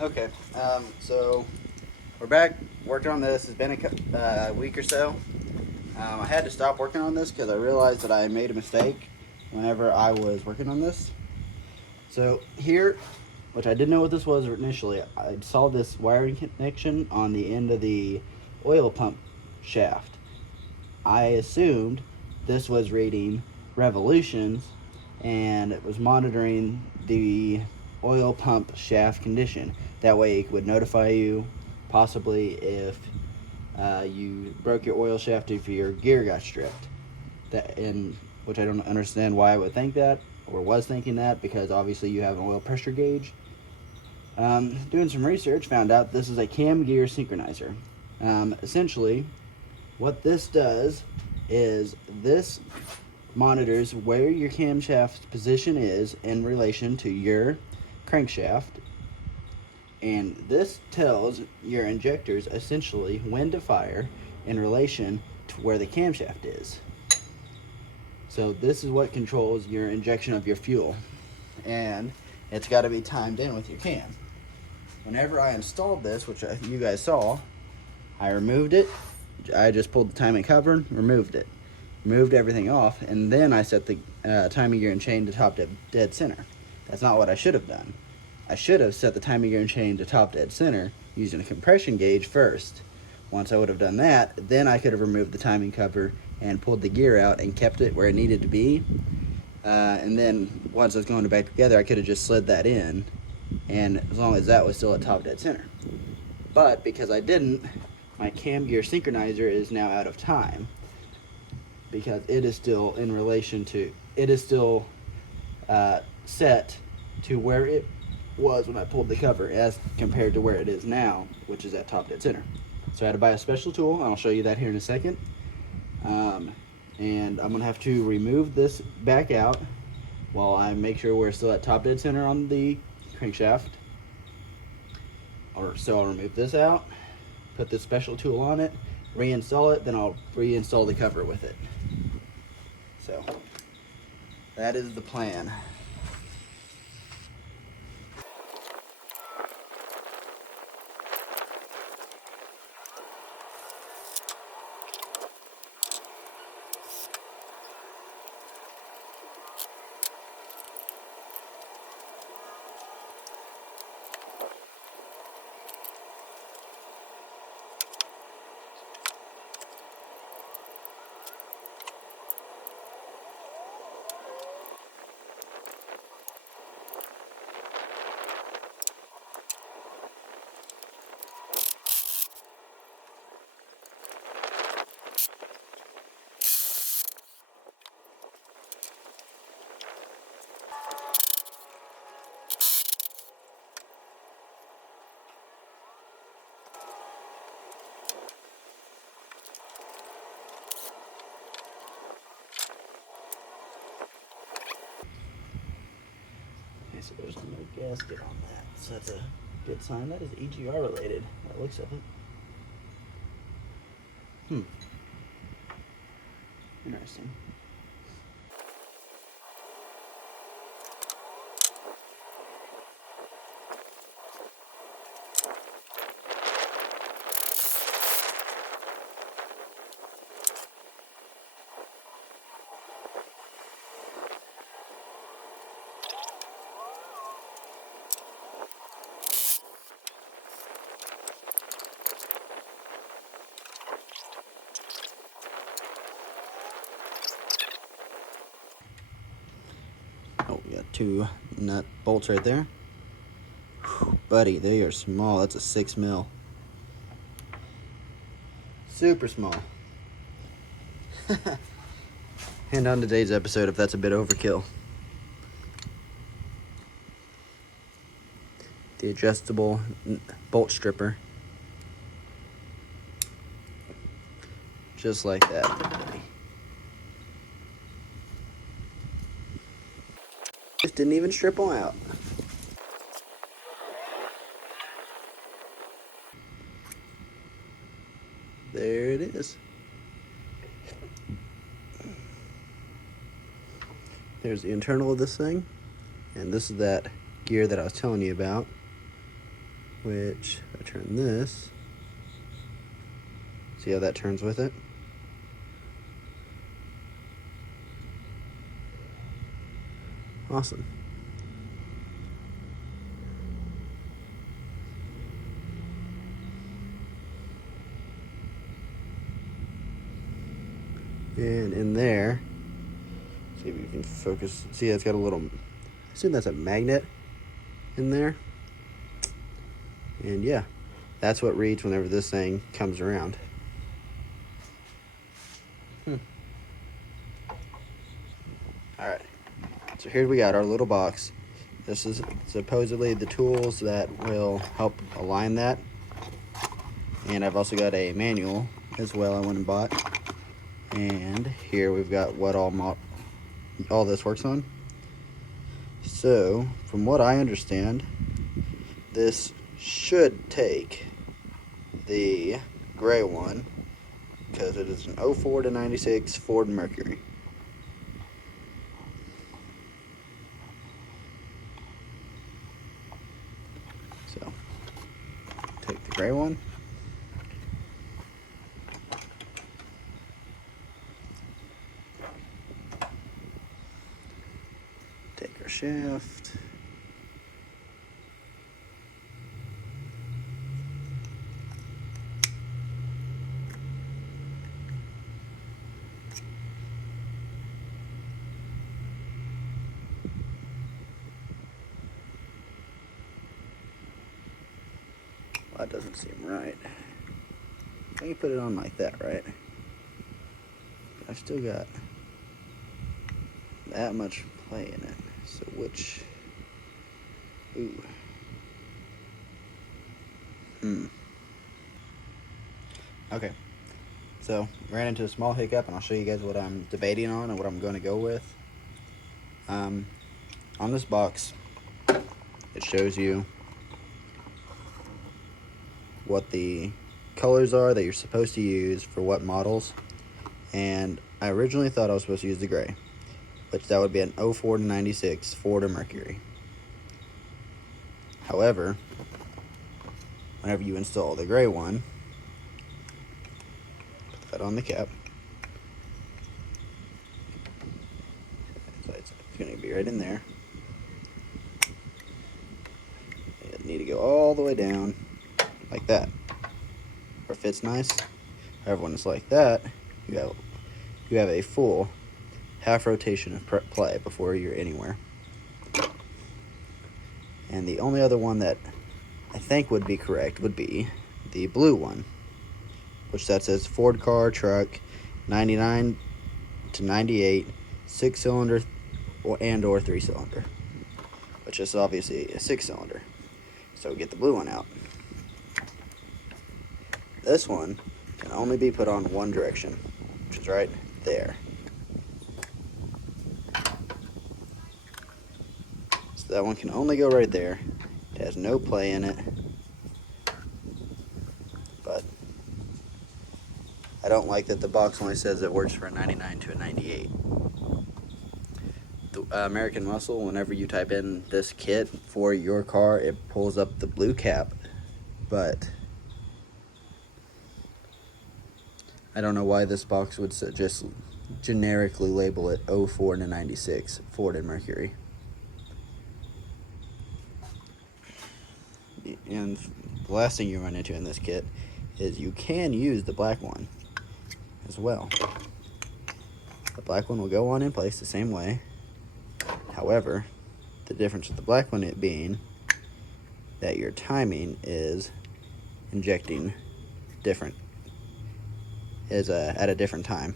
Okay, so we're back working on this. It's been a week or so. I had to stop working on this because I realized that I made a mistake whenever I was working on this. So here, which I didn't know what this was initially, I saw this wiring connection on the end of the oil pump shaft. I assumed this was reading revolutions and it was monitoring the oil pump shaft condition. That way it would notify you possibly if you broke your oil shaft, if your gear got stripped. And which I don't understand why I would think that or was thinking that, because obviously you have an oil pressure gauge. Doing some research, found out this is a cam gear synchronizer. Essentially, what this does is this monitors where your camshaft position is in relation to your crankshaft, and this tells your injectors essentially when to fire in relation to where the camshaft is. So this is what controls your injection of your fuel, and it's got to be timed in with your cam. Whenever I installed this, which you guys saw, I removed it. I just pulled the timing cover, removed it, moved everything off, and then I set the timing gear and chain to top dead center. That's not what I should have done. I should have set the timing gear and chain to top dead center using a compression gauge first. Once I would have done that, then I could have removed the timing cover and pulled the gear out and kept it where it needed to be. And then once I was going back together, I could have just slid that in, and as long as that was still at top dead center. But because I didn't, my cam gear synchronizer is now out of time because it is still in relation to, it is still set to where it was when I pulled the cover as compared to where it is now, which is at top dead center. So I had to buy a special tool, and I'll show you that here in a second. And I'm gonna have to remove this back out while I make sure we're still at top dead center on the crankshaft. So I'll remove this out, put this special tool on it, reinstall it, then I'll reinstall the cover with it. So that is the plan. Okay, so there's no gasket on that, so that's a good sign. That is EGR related, by the looks of it. Interesting. Oh, we got two nut bolts right there. Whew, buddy, they are small. That's a 6 mil. Super small. And on today's episode, if that's a bit overkill. The adjustable bolt stripper. Just like that, buddy. Just didn't even strip them out. There it is. There's the internal of this thing, and this is that gear that I was telling you about. which if I turn this, see how that turns with it? Awesome. And in there, see if you can focus. See, it's got a little, I assume that's a magnet in there. And yeah, that's what reads whenever this thing comes around. Alright, so here we got our little box. This is supposedly the tools that will help align that. And I've also got a manual as well I went and bought. And here we've got what all this works on. So, from what I understand, this should take the gray one, because it is an 04 to 96 Ford Mercury. So, take the gray one. Take our shaft. Well, that doesn't seem right. I can put it on like that, right? I've still got that much play in it. So which, ooh. Okay, so ran into a small hiccup, and I'll show you guys what I'm debating on and what I'm going to go with. On this box, it shows you what the colors are that you're supposed to use for what models, and I originally thought I was supposed to use the gray, which that would be an 04 to 96 Ford or Mercury. However, whenever you install the gray one, put that on the cap. So it's going to be right in there. You need to go all the way down like that, where it fits nice. However, when it's like that, you have a full half rotation of play before you're anywhere. And the only other one that I think would be correct would be the blue one, which that says Ford car truck 99 to 98 6-cylinder or 3-cylinder, which is obviously a 6-cylinder. So get the blue one out. This one can only be put on one direction, which is right there. So that one can only go right there. It has no play in it. But I don't like that the box only says it works for a 99 to a 98. The American Muscle, whenever you type in this kit for your car, it pulls up the blue cap, but I don't know why this box would just generically label it 04 to 96 Ford and Mercury. And the last thing you run into in this kit is you can use the black one as well. The black one will go on in place the same way. However, the difference with the black one it being that your timing is injecting different, is at a different time.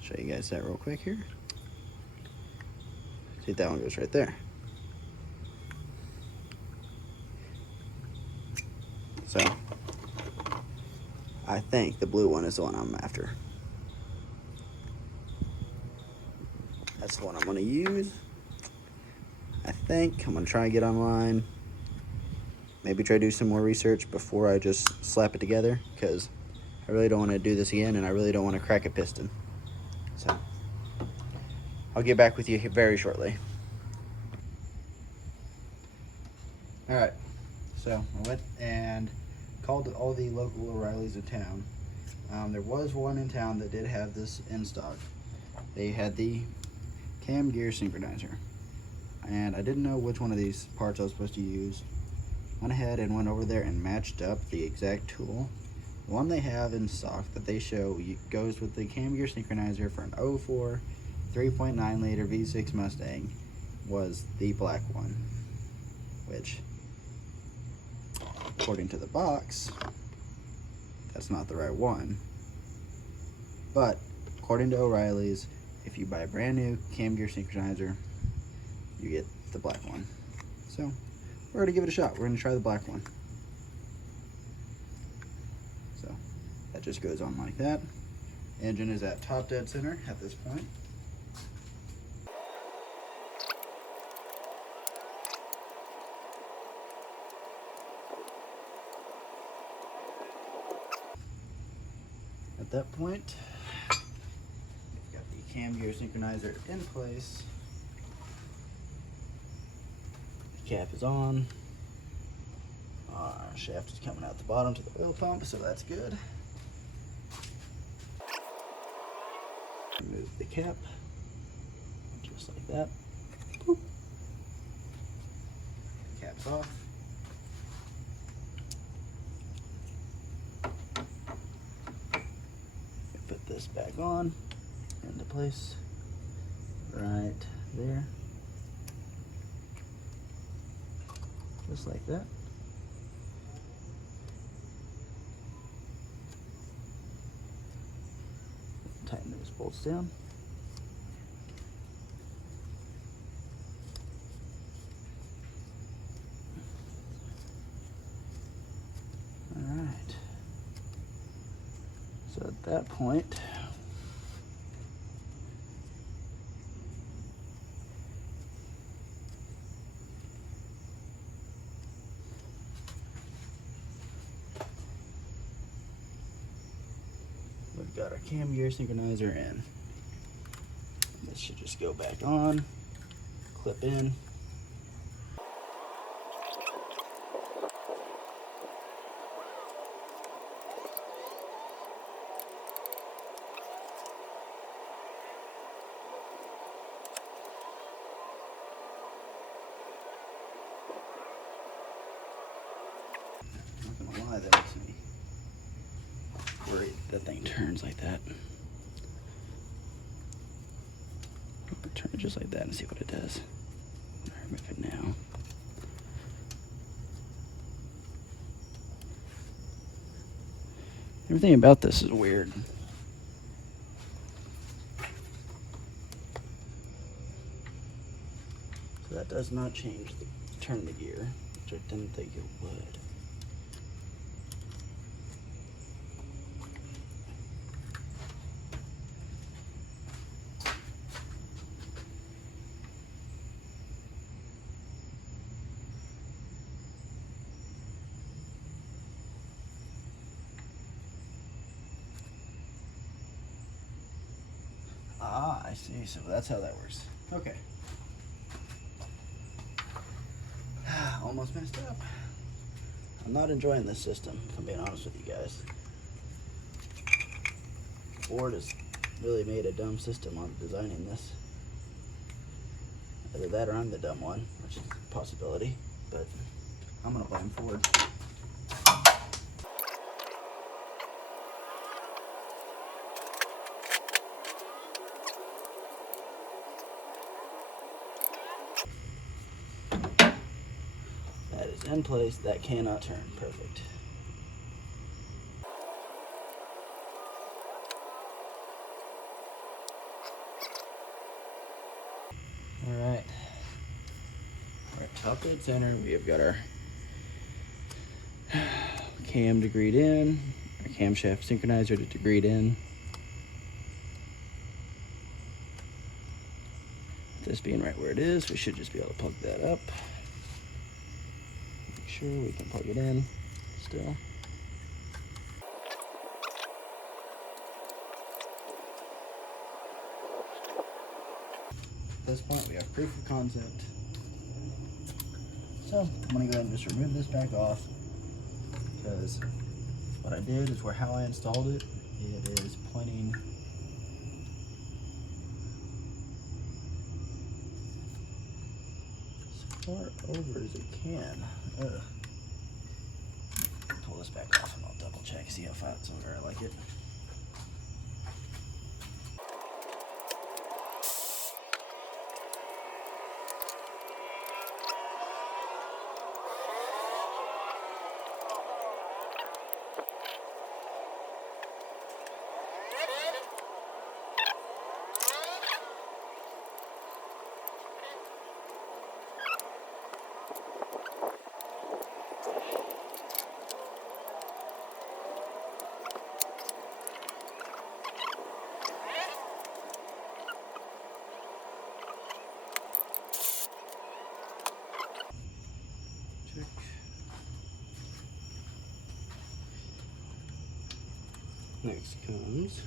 Show you guys that real quick here. See, that one goes right there. So I think the blue one is the one I'm after. That's the one I'm going to use. I think I'm going to try and get online. Maybe try to do some more research before I just slap it together, because I really don't want to do this again, and I really don't want to crack a piston. So I'll get back with you very shortly. Alright, so I went and called all the local O'Reillys in town. There was one in town that did have this in stock. They had the cam gear synchronizer, and I didn't know which one of these parts I was supposed to use. Went ahead and went over there and matched up the exact tool. The one they have in stock that they show goes with the cam gear synchronizer for an 04 3.9 liter V6 Mustang was the black one, which according to the box, that's not the right one. But according to O'Reilly's, if you buy a brand new cam gear synchronizer, you get the black one. So we're going to give it a shot. We're going to try the black one. So that just goes on like that. Engine is at top dead center at this point. At that point, we've got the cam gear synchronizer in place. The cap is on. Our shaft is coming out the bottom to the oil pump, so that's good. Remove the cap, just like that. Boop. The cap's off. Put this back on into place right there, just like that. Tighten those bolts down. All right. So at that point, we've got our cam gear synchronizer in. This should just go back on, clip in. I'm not gonna lie, that makes me worried that thing turns like that. Turn it just like that and see what it does. Remove it now. Everything about this is weird. So that does not change the turn the gear, which I didn't think it would. Ah, I see. So that's how that works. Okay. Almost messed up. I'm not enjoying this system, if I'm being honest with you guys. Ford has really made a dumb system on designing this. Either that or I'm the dumb one, which is a possibility, but I'm gonna blame Ford. That is in place. That cannot turn. Perfect. All right. We're at top dead center. We have got our cam degreed in, our camshaft synchronizer to degreed in. This being right where it is, we should just be able to plug that up. Make sure we can plug it in still. At this point, we have proof of concept. So I'm gonna go ahead and just remove this back off, because what I did is where how I installed it, it is pointing as far over as it can. Ugh. Pull this back off and I'll double check, see how far it's over. I like it. Check. Next comes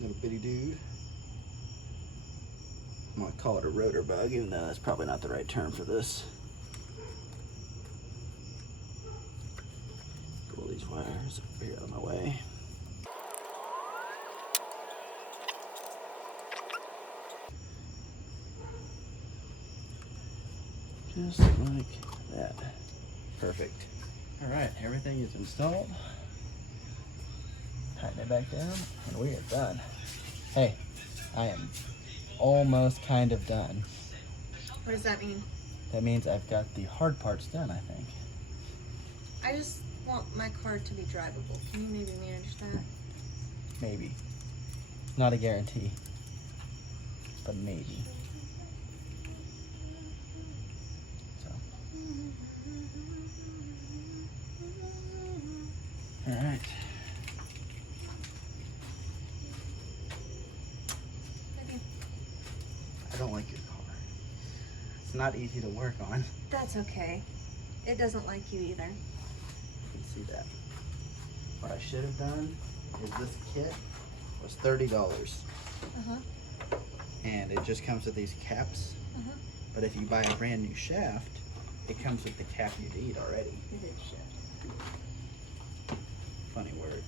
little bitty dude. I'm gonna call it a rotor bug, even though that's probably not the right term for this. Pull these wires over here out of my way. Just like that. Perfect. All right, everything is installed. Tighten it back down, and we are done. Hey, I am almost kind of done. What does that mean? That means I've got the hard parts done, I think. I just want my car to be drivable. Can you maybe manage that? Maybe. Not a guarantee, but maybe. All right. I don't like your car. It's not easy to work on. That's okay. It doesn't like you either. You can see that. What I should have done is this kit was $30. Uh-huh. And it just comes with these caps. Uh-huh. But if you buy a brand new shaft, it comes with the cap you need already. It is shit. Funny word.